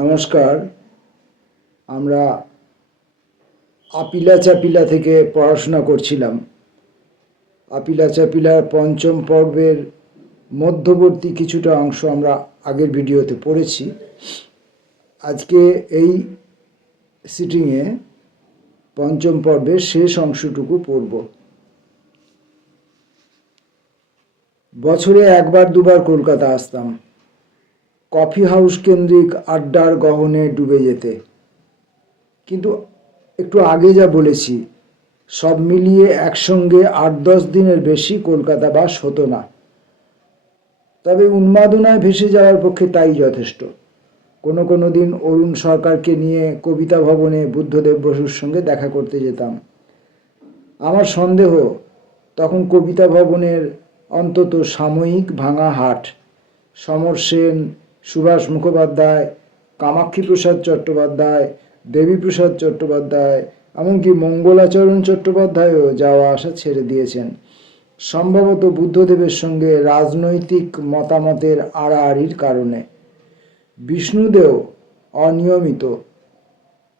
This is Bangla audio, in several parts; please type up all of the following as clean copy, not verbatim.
নমস্কার। আমরা আপিলা চাপিলা থেকে পড়াশোনা করছিলাম। আপিলা চাপিলার পঞ্চম পর্বের মধ্যবর্তী কিছুটা অংশ আমরা আগের ভিডিওতে পড়েছি। আজকে এই সিটিংয়ে পঞ্চম পর্বের শেষ অংশটুকু পড়ব। বছরে একবার দুবার কলকাতা আসতাম, কফি হাউস কেন্দ্রিক আড্ডার গহনে ডুবে যেতে। কিন্তু একটু আগে যা বলেছি, সব মিলিয়ে একসঙ্গে 8-10 দিনের বেশি কলকাতা বাস হতো না। তবে উন্মাদনায় ভেসে যাওয়ার পক্ষে তাই যথেষ্ট। কোনো কোনো দিন অরুণ সরকারকে নিয়ে কবিতা ভবনে বুদ্ধদেব বসুর সঙ্গে দেখা করতে যেতাম। আমার সন্দেহ, তখন কবিতা ভবনের অন্তত সাময়িক ভাঙা হাট, সমর সেন, সুভাষ মুখোপাধ্যায়, কামাক্ষী প্রসাদ চট্টোপাধ্যায়, দেবীপ্রসাদ চট্টোপাধ্যায়, এমনকি মঙ্গলাচরণ চট্টোপাধ্যায়ও যাওয়া আসা ছেড়ে দিয়েছেন, সম্ভবত বুদ্ধদেবের সঙ্গে রাজনৈতিক মতামতের আড়াআড়ির কারণে। বিষ্ণুদেও অনিয়মিত।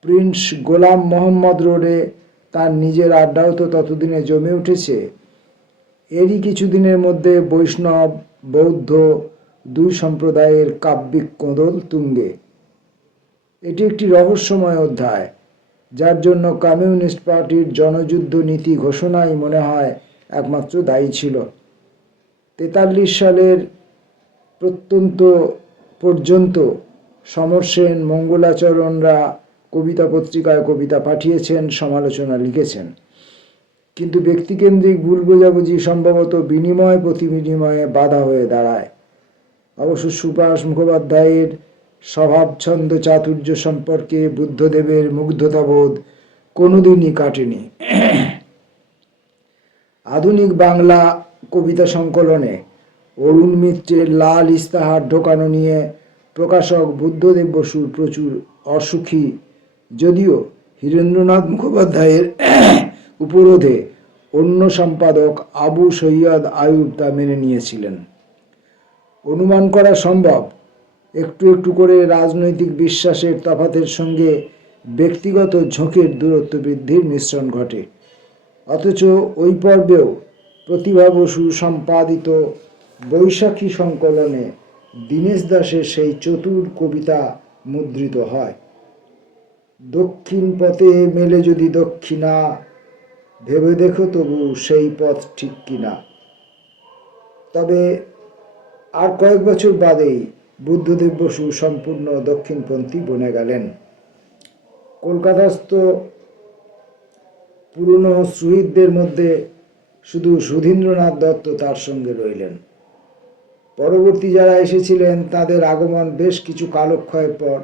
প্রিন্স গোলাম মোহাম্মদ রোডে তার নিজের আড্ডাও তো ততদিনে জমে উঠেছে। এরই কিছুদিনের মধ্যে বৈষ্ণব বৌদ্ধ দুই সম্প্রদায়ের কাব্যিক কোঁদল তুঙ্গে। এটি একটি রহস্যময় অধ্যায়, যার জন্য কমিউনিস্ট পার্টির জনযুদ্ধ নীতি ঘোষণাই মনে হয় একমাত্র দায়ী ছিল। 43 সালের প্রত্যন্ত পর্যন্ত সমর সেন, মঙ্গলাচরণরা কবিতা পত্রিকায় কবিতা পাঠিয়েছেন, সমালোচনা লিখেছেন। কিন্তু ব্যক্তিকেন্দ্রিক ভুল বোঝাবুঝি সম্ভবত বিনিময় প্রতিবিনিময়ে বাধা হয়ে দাঁড়ায়। অবশ্য সুভাষ মুখোপাধ্যায়ের স্বভাবছন্দ চাতুর্য সম্পর্কে বুদ্ধদেবের মুগ্ধতাবোধ কোনোদিনই কাটেনি। আধুনিক বাংলা কবিতা সংকলনে অরুণ মিত্রের লাল ইস্তাহার ঢোকানো নিয়ে প্রকাশক বুদ্ধদেব বসুর প্রচুর অসুখী, যদিও হীরেন্দ্রনাথ মুখোপাধ্যায়ের উপরোধে অন্য সম্পাদক আবু সৈয়দ আয়ুব তা মেনে নিয়েছিলেন। অনুমান করা সম্ভব, একটু একটু করে রাজনৈতিক বিশ্বাসের তফাতের সঙ্গে ব্যক্তিগত ঝোঁকের দূরত্ব বৃদ্ধির মিশ্রণ ঘটে। অথচ ওই পর্বেও প্রতিভা বসু সম্পাদিত বৈশাখী সংকলনে দীনেশ দাসের সেই চতুর কবিতা মুদ্রিত হয়। দক্ষিণ পথে মেলে যদি দক্ষিণা, ভেবে দেখো তবু সেই পথ ঠিক কিনা। তবে আর কয়েক বছর বাদেই বুদ্ধদেব বসু সম্পূর্ণ দক্ষিণপন্থী বনে গেলেন। কলকাতাস্থ পুরনো সুহৃদদের মধ্যে শুধু সুধীন্দ্রনাথ দত্ত তার সঙ্গে রইলেন। পরবর্তী যারা এসেছিলেন তাদের আগমন বেশ কিছু কালক্ষয়ের পর।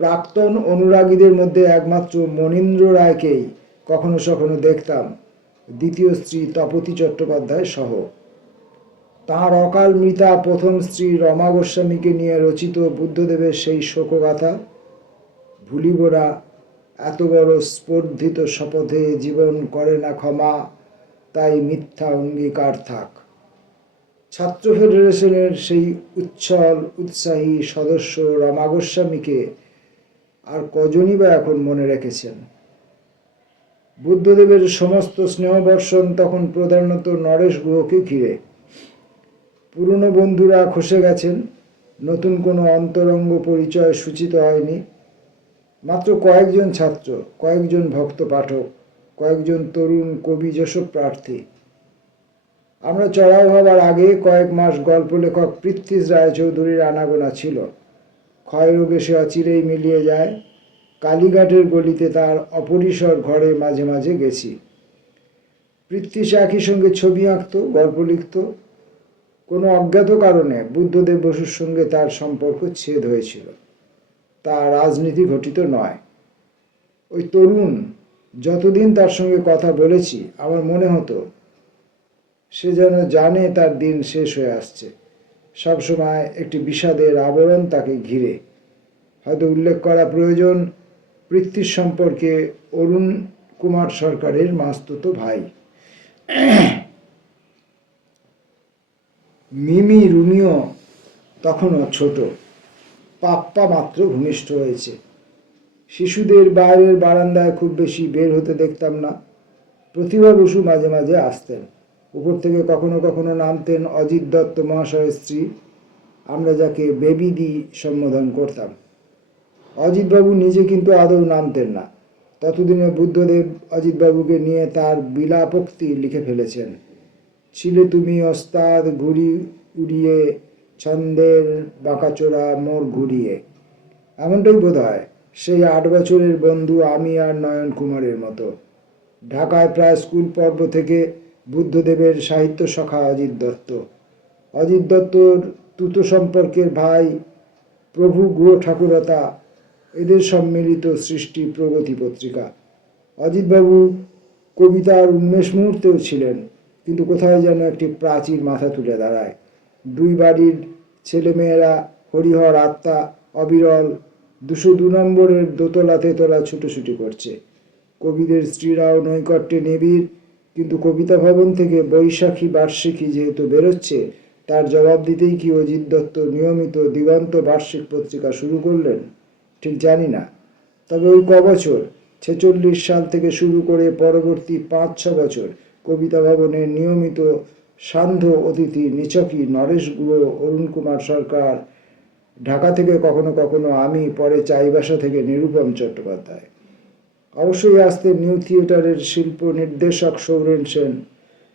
প্রাক্তন অনুরাগীদের মধ্যে একমাত্র মনীন্দ্র রায়কেই কখনো সখনো দেখতাম, দ্বিতীয় স্ত্রী তপতী চট্টোপাধ্যায় সহ। তাঁর অকাল মৃতা প্রথম স্ত্রী রমা গোস্বামীকে নিয়ে রচিত বুদ্ধদেবের সেই শোকগাথা, ভুলিব না এত বড় স্পর্ধিত শপথে জীবন করে না ক্ষমা, তাই মিথ্যা অঙ্গীকার থাক। ছাত্র ফেডারেশনের সেই উচ্ছল উৎসাহী সদস্য রমা গোস্বামীকে আর কজনই বা এখন মনে রেখেছেন? বুদ্ধদেবের সমস্ত স্নেহবর্ষণ তখন প্রধানত নরেশ গুহকে ঘিরে। পুরনো বন্ধুরা খসে গেছেন, নতুন কোনো অন্তরঙ্গ পরিচয় সূচিত হয়নি। মাত্র কয়েকজন ছাত্র, কয়েকজন ভক্ত পাঠক, কয়েকজন তরুণ কবি যশব প্রার্থী। আমরা চড়াও হবার আগে কয়েক মাস গল্প লেখক পৃথ্বীশ রায়চৌধুরীর আনাগোনা ছিল। ক্ষয়রোগে সে অচিরেই মিলিয়ে যায়। কালীঘাটের গলিতে তার অপরিসর ঘরে মাঝে মাঝে গেছি। পৃথ্বীশ একই সঙ্গে ছবি আঁকত, গল্প লিখত। কোনো অজ্ঞাত কারণে বুদ্ধদেব বসুর সঙ্গে তার সম্পর্ক ছেদ হয়েছিল। তা রাজনীতি ঘটিত নয়। ওই তরুণ যতদিন তার সঙ্গে কথা বলেছি, আমার মনে হতো সে যেন জানে তার দিন শেষ হয়ে আসছে। সবসময় একটি বিষাদের আবরণ তাকে ঘিরে। হয়তো উল্লেখ করা প্রয়োজন, পৃথ্বীর সম্পর্কে অরুণ কুমার সরকারের মাস্তুতো ভাই। মিমি রুমিও তখনও ছোট। পাপ্পা মাত্র ভূমিষ্ঠ হয়েছে। শিশুদের বাইরের বারান্দায় খুব বেশি বের হতে দেখতাম না। প্রতিভা বসু মাঝে মাঝে আসতেন। উপর থেকে কখনো কখনো নামতেন অজিত দত্ত মহাশয়ের স্ত্রী, আমরা যাকে বেবি দি সম্বোধন করতাম। অজিতবাবু নিজে কিন্তু আদৌ নামতেন না। ততদিনে বুদ্ধদেব অজিতবাবুকে নিয়ে তার বিলাপোক্তি লিখে ফেলেছেন। ছিলে তুমি ওস্তাদ ঘুড়ি উড়িয়ে, ছন্দের বাঁকাচোরা মোড় ঘুরিয়ে। এমনটাই বোধ হয় সেই 8 বছরের বন্ধু আমি আর নয়ন কুমারের মতো। ঢাকায় প্রায় স্কুল পর্ব থেকে বুদ্ধদেবের সাহিত্য সখা অজিত দত্ত। অজিত দত্তর তুতো সম্পর্কের ভাই প্রভু গুহ ঠাকুরতা, এদের সম্মিলিত সৃষ্টি প্রগতি পত্রিকা। অজিতবাবু কবিতার উন্মেষ মুহূর্তেও ছিলেন, কিন্তু কোথায় যেন একটি প্রাচীর মাথা তুলে দাঁড়ায়। দুই বাড়ির ছেলেমেয়েরা হরিহর আত্মা অবিরল 202 নম্বরের দোতলাতে তোলা ছুটোছুটি করছে। কবিদের স্ত্রীরাও নৈকট্যে নিবিড়, কিন্তু কবিতা ভবন থেকে বৈশাখী বার্ষিকী যেহেতু বেরোচ্ছে, তার জবাব দিতেই কি অজিত দত্ত নিয়মিত দিগন্ত বার্ষিক পত্রিকা শুরু করলেন ঠিক জানি না। তবে ওই কবছর 46 সাল থেকে শুরু করে পরবর্তী 5-6 বছর কবিতা ভবনের নিয়মিত সান্ধ্য অতিথি নিছকই নরেশ গুহ, অরুণ কুমার সরকার, ঢাকা থেকে কখনো কখনো আমি, পরে চাইবাসা থেকে নিরুপম চট্টোপাধ্যায়। অবশ্যই আসতেন নিউ থিয়েটারের শিল্প নির্দেশক সৌরেন সেন।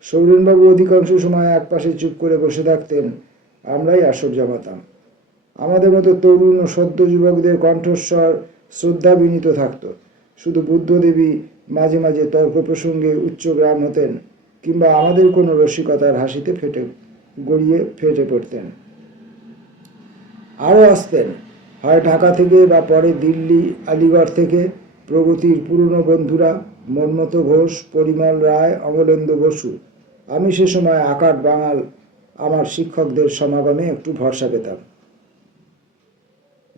সৌরেনবাবু অধিকাংশ সময় একপাশে চুপ করে বসে থাকতেন, আমরাই আসর জমাতাম। আমাদের মতো তরুণ ও সদ্য যুবকদের কণ্ঠস্বর শ্রদ্ধা বিনীত থাকত। শুধু বুদ্ধদেবী মাঝে মাঝে তর্ক প্রসঙ্গে উচ্চগ্রাম হতেন, কিংবা আমাদের কোনো রসিকতার হাসিতে গড়িয়ে ফেটে পড়তেন। আরও আসতেন হয় ঢাকা থেকে বা পরে দিল্লি আলিগড় থেকে প্রগতির পুরনো বন্ধুরা মন্মথ ঘোষ, পরিমল রায়, অমলেন্দু বসু। আমি সে সময় আকার বাঙাল, আমার শিক্ষকদের সমাগমে একটু ভরসা পেতাম।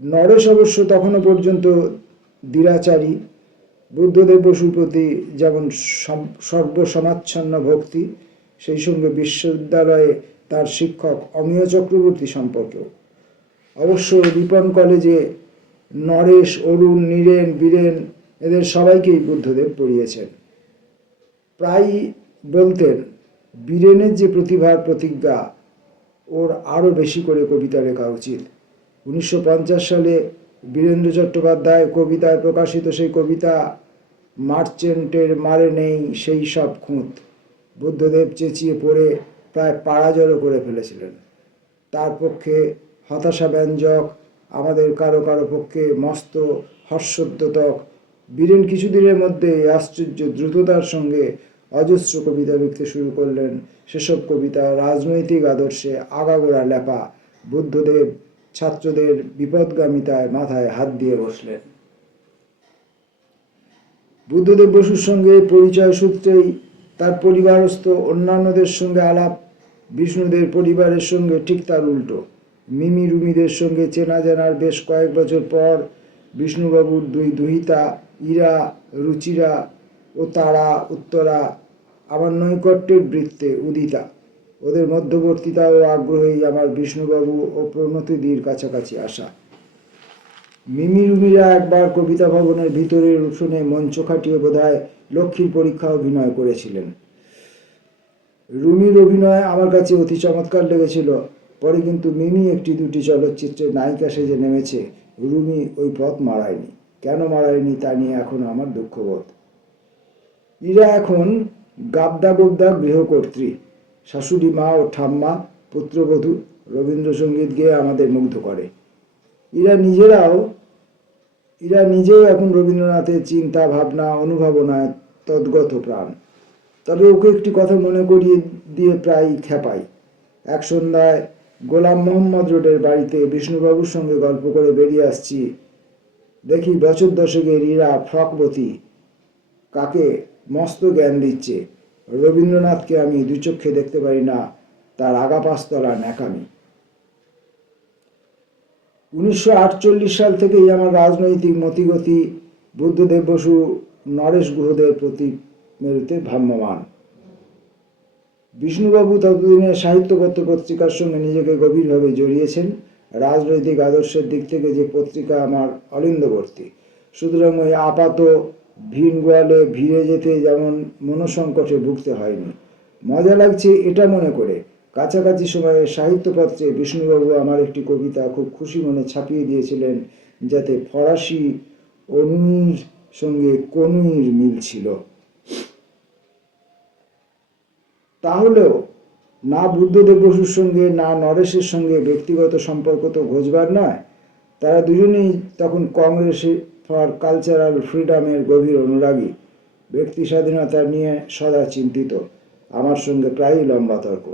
নরেশ অবশ্য তখনও পর্যন্ত দ্বিরাচারী। বুদ্ধদেব বসুর প্রতি যেমন সর্বসমাচ্ছন্ন ভক্তি, সেই সঙ্গে বিশ্ববিদ্যালয়ে তার শিক্ষক অমিয় চক্রবর্তী সম্পর্কেও। অবশ্য রিপন কলেজে নরেশ, অরুণ, নীরেন, বীরেন এদের সবাইকেই বুদ্ধদেব পড়িয়েছেন। প্রায় বলতেন বীরেনের যে প্রতিভার প্রতিজ্ঞা, ওর আরও বেশি করে কবিতা লেখা উচিত। 1950 সালে বীরেন্দ্র চট্টোপাধ্যায় কবিতায় প্রকাশিত সেই কবিতা মার্চেন্টের মারে নেই সেই সব খুঁত, বুদ্ধদেব চেঁচিয়ে পড়ে প্রায় পাড়াজড়ো করে ফেলেছিলেন। তার পক্ষে হতাশাব্যঞ্জক, আমাদের কারো কারো পক্ষে মস্ত হর্ষোদ্যোতক। বীরেন কিছুদিনের মধ্যে আশ্চর্য দ্রুততার সঙ্গে অজস্র কবিতা লিখতে শুরু করলেন। সেসব কবিতা রাজনৈতিক আদর্শে আগাগোড়া লেপা। বুদ্ধদেব ছাত্রদের বিপদগামিতায় মাথায় হাত দিয়ে বসলেন। বুদ্ধদেব বসুর সঙ্গে পরিচয় সূত্রেই তার পরিবারস্থ অন্যান্যদের সঙ্গে আলাপ। বিষ্ণুদের পরিবারের সঙ্গে ঠিক তার উল্টো। মিমি রুমিদের সঙ্গে চেনা জানার বেশ কয়েক বছর পর বিষ্ণুবাবুর দুই দুহিতা ইরা, রুচিরা ও তারা, উত্তরা, আমার নৈকট্যের বৃত্তে উদিতা, ওদের মধ্যবর্তিতা ও আগ্রহেই আমার বিষ্ণুবাবু ও প্রণতিদির কাছাকাছি আসা। মিমি রুমিরা একবার কবিতা ভবনের ভিতরের উঠোনে মঞ্চ খাটিয়ে বোধহয় লক্ষ্মীর পরীক্ষা অভিনয় করেছিলেন। রুমির অভিনয় আমার কাছে অতি চমৎকার লেগেছিল। পরে কিন্তু মিমি একটি দুটি চলচ্চিত্রের নায়িকা সেজে নেমেছে, রুমি ওই পথ মারায়নি। কেন মারায়নি তা নিয়ে এখন আমার দুঃখবোধ। ইরা এখন গাবদা গোবদা গৃহকর্ত্রী, শাশুড়ি মা ও ঠাম্মা, পুত্রবধূ, রবীন্দ্রসঙ্গীত গেয়ে আমাদের মুগ্ধ করে। ইরা নিজেও এখন রবীন্দ্রনাথের চিন্তা ভাবনা অনুভাবনায় তদ্গত প্রাণ। তবে ওকে একটি কথা মনে করিয়ে দিয়ে প্রায় খেপাই। এক সন্ধ্যায় গোলাম মোহাম্মদ রোডের বাড়িতে বিষ্ণুবাবুর সঙ্গে গল্প করে বেরিয়ে আসছি, দেখি বছর দশেকের ইরা ফ্রকবতী, কাকে মস্ত জ্ঞান দিচ্ছে। রবীন্দ্রনাথকে আমি দুই চক্ষে দেখতে পারি না, তার আগা পাঁচতলা ন্যাকামি। 1948 সাল থেকেই আমার রাজনৈতিক মতিগতি বুদ্ধদেব বসু, নরেশ গুহদের প্রতি মেরুতে ভ্রাম্যমান। বিষ্ণুবাবু ততদিনে সাহিত্যপত্র পত্রিকার সঙ্গে নিজেকে গভীরভাবে জড়িয়েছেন। রাজনৈতিক আদর্শের দিক থেকে যে পত্রিকা আমার অলিন্দবর্তী। সুতরাং ওই আপাত ভিন গোয়ালে ভিড়ে যেতে যেমন মনোসংকটে ভুগতে হয়নি। মজা লাগছে এটা মনে করে কাছাকাছি সময়ে সাহিত্যপত্রে বিষ্ণুবাবু আমার একটি কবিতা খুব খুশি মনে ছাপিয়ে দিয়েছিলেন, যাতে ফরাসি অনুর সঙ্গে কনুইর মিল ছিল। তাহলেও না বুদ্ধদেব বসুর সঙ্গে না নরেশের সঙ্গে ব্যক্তিগত সম্পর্ক তো ঘোচবার নয়। তারা দুজনেই তখন কংগ্রেস ফর কালচারাল ফ্রিডমের গভীর অনুরাগী। ব্যক্তি স্বাধীনতা নিয়ে সদা চিন্তিত। আমার সঙ্গে প্রায়ই লম্বা তর্ক।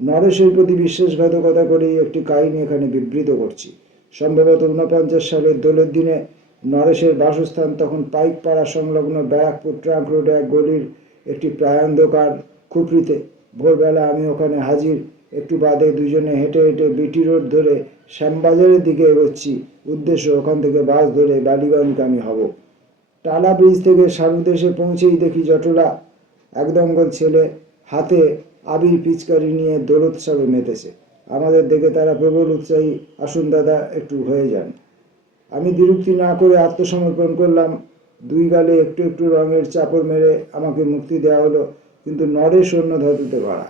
নরেশের প্রতি বিশ্বাসঘাতকতা করেই একটি কাহিনী এখানে বিবৃত করছি। সম্ভবত 49 সালের দোলের দিনে নরেশের বাসস্থান তখন পাইকপাড়া সংলগ্ন ব্যারাকপুর ট্রাঙ্ক রোডে এক গলির একটি প্রায়ন্ধকার খুপড়িতে। ভোরবেলা আমি ওখানে হাজির। একটু বাদে দুজনে হেঁটে হেঁটে বিটি রোড ধরে শ্যামবাজারের দিকে এগোচ্ছি। উদ্দেশ্য ওখান থেকে বাস ধরে বালিগঞ্জগামী হব। টালা ব্রিজ থেকে সারুদেশে পৌঁছেই দেখি জটলা একদঙ্গল ছেলে হাতে আবির পিচকারি নিয়ে দোলোৎসবে মেতেছে। আমাদের দেখে তারা প্রবল উৎসাহী। আসুন দাদা, একটু হয়ে যান। আমি দ্বিরুক্তি না করে আত্মসমর্পণ করলাম। দুই গালে একটু একটু রঙের চাপড় মেরে আমাকে মুক্তি দেওয়া হলো। কিন্তু নরেশ অন্য ধাতুতে গড়া।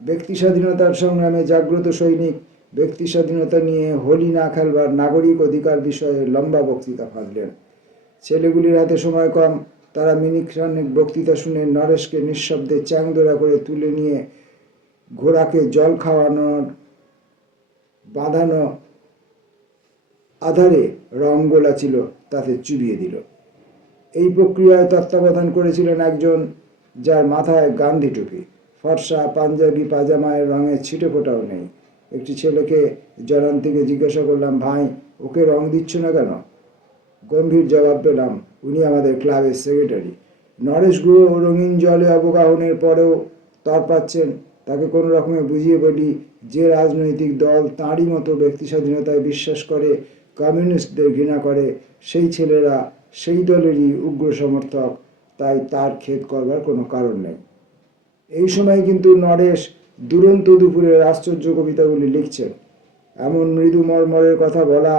ব্যক্তি স্বাধীনতার সংগ্রামে জাগ্রত সৈনিক ব্যক্তি স্বাধীনতা নিয়ে হোলি না খেলবার নাগরিক অধিকার বিষয়ে লম্বা বক্তৃতা ফাঁদলেন। ছেলেগুলির হাতে সময় কম। তারা মিনিখানেক বক্তৃতা শুনে নরেশকে নিঃশব্দে চ্যাংদোলা করে তুলে নিয়ে ঘোড়াকে জল খাওয়ানোর বাঁধানো আধারে রং গোলা ছিল তাতে চুবিয়ে দিল। এই প্রক্রিয়ায় তত্ত্বাবধান করেছিলেন একজন, যার মাথায় গান্ধী টুপি, ফর্সা পাঞ্জাবি পাজামায় রঙের ছিটে ফোটাও নেই। একটি ছেলেকে জড়ান থেকে জিজ্ঞাসা করলাম, ভাই ওকে রং দিচ্ছ না কেন? গম্ভীর জবাব পেলাম, উনি আমাদের ক্লাবের সেক্রেটারি। নরেশ গুহ রঙিন জলে অবগাহনের পরেও তর পাচ্ছেন। তাকে কোনো রকমে বুঝিয়ে বলি যে রাজনৈতিক দল তাঁরই মতো ব্যক্তি স্বাধীনতায় বিশ্বাস করে, কমিউনিস্টদের ঘৃণা করে, সেই ছেলেরা সেই দলেরই উগ্র সমর্থক। তাই তার খেদ করবার কোনো কারণ নেই। এই সময় কিন্তু নরেশ দুরন্ত দুপুরের আশ্চর্য কবিতাগুলি লিখছেন। এমন মৃদু মর্মরের কথা বলা,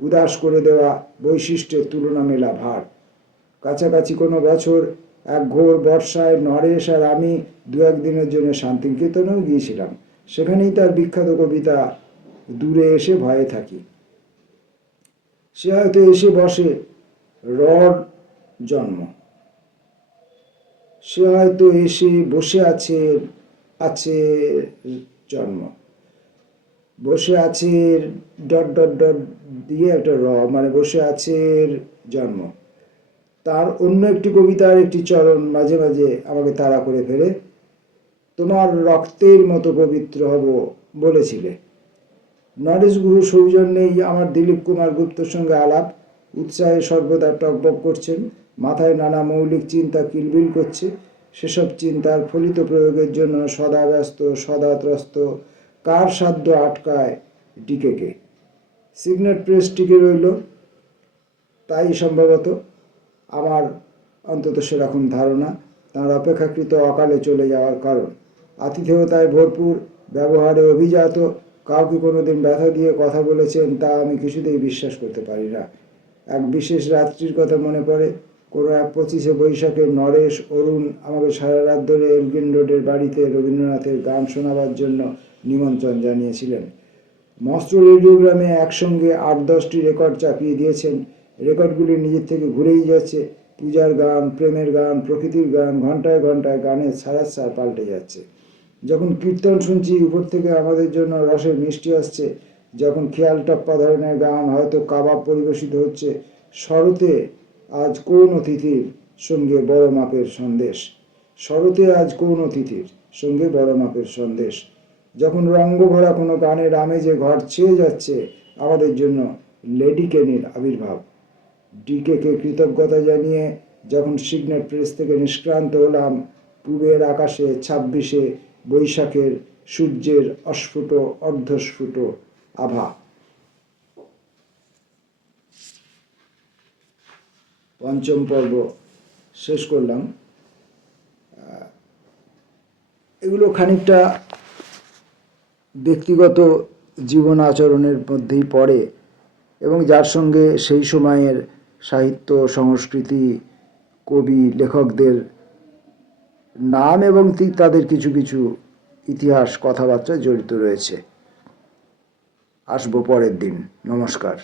উদাস করে দেওয়া বৈশিষ্ট্যের তুলনা মেলা ভার। কাছাকাছি কোনো বছর এক ঘোর বর্ষায় নরেশ আর আমি দু একদিনের জন্য শান্তিনিকেতনেও গিয়েছিলাম। সেখানেই তার বিখ্যাত কবিতা দূরে এসে ভয়ে থাকি। সে হয়তো এসে বসে রড জন্ম। সে হয়তো এসে বসে আছে আছে জন্ম। বসে আছে ডট ডট ডট দিয়ে একটা মানে বসে আছে জন্ম। তার অন্য একটি কবিতার একটি চরণ মাঝে মাঝে আমাকে তাড়া করে ফেলে। তোমার রক্তের মতো পবিত্র হব বলেছিলে। নরেশ গুহ সৌজন্যেই আমার দিলীপ কুমার গুপ্তর সঙ্গে আলাপ। উৎসাহে সর্বদা টকবক করছেন। মাথায় নানা মৌলিক চিন্তা কিলবিল করছে। সেসব চিন্তার ফলিত প্রয়োগের জন্য সদা ব্যস্ত, সদা ত্রস্ত। কার সাধ্য আটকায় ডিকেকে? সিগনেট প্রেস টিকে রইল, তাই সম্ভবত আমার অন্তত সেরকম ধারণা তাঁর অপেক্ষাকৃত অকালে চলে যাওয়ার কারণ। আতিথেয়তায় ভরপুর, ব্যবহারে অভিজাত। কাউকে কোনোদিন ব্যথা দিয়ে কথা বলেছেন তা আমি কিছুতেই বিশ্বাস করতে পারি না। এক বিশেষ রাত্রির কথা মনে পড়ে। কোনো এক 25শে বৈশাখে নরেশ অরুণ আমাকে সারা রাত ধরে এলগিন রোডের বাড়িতে রবীন্দ্রনাথের গান শোনাবার জন্য নিমন্ত্রণ জানিয়েছিলেন। মস্ত রেডিওগ্রামে একসঙ্গে 8-10টি রেকর্ড চাপিয়ে দিয়েছেন। রেকর্ডগুলি নিজের থেকে ঘুরেই যাচ্ছে। পূজার গান, প্রেমের গান, প্রকৃতির গান, ঘন্টায় ঘন্টায় গানের ছাড়াছাড় পাল্টে যাচ্ছে। যখন কীর্তন শুনছি উপর থেকে আমাদের জন্য রসের মিষ্টি আসছে। যখন খেয়াল টপ্পা ধরনের গান, হয়তো কাবাব পরিবেশিত হচ্ছে। শরতে আজ কোন অতিথির সঙ্গে বড় মাপের সন্দেশ। শরতে আজ কোন অতিথির সঙ্গে বড় মাপের সন্দেশ। যখন রঙ্গভরা কোনো গানের আমেজে ঘর ছেয়ে যাচ্ছে, আমাদের জন্য লেডি কেনির আবির্ভাব। ডিকেকে কৃতজ্ঞতা জানিয়ে যখন সিগনেট প্রেস থেকে নিষ্ক্রান্ত হলাম, পূবের আকাশে 26শে বৈশাখের সূর্যের অস্ফুট অর্ধস্ফুট আভা। পঞ্চম পর্ব শেষ করলাম। এগুলো খানিকটা ব্যক্তিগত জীবন আচরণের মধ্যেই পড়ে এবং যার সঙ্গে সেই সময়ের সাহিত্য, সংস্কৃতি, কবি, লেখকদের নাম এবং তাদের কিছু কিছু ইতিহাস, কথাবার্তা জড়িত রয়েছে। আসবো পরের দিন। নমস্কার।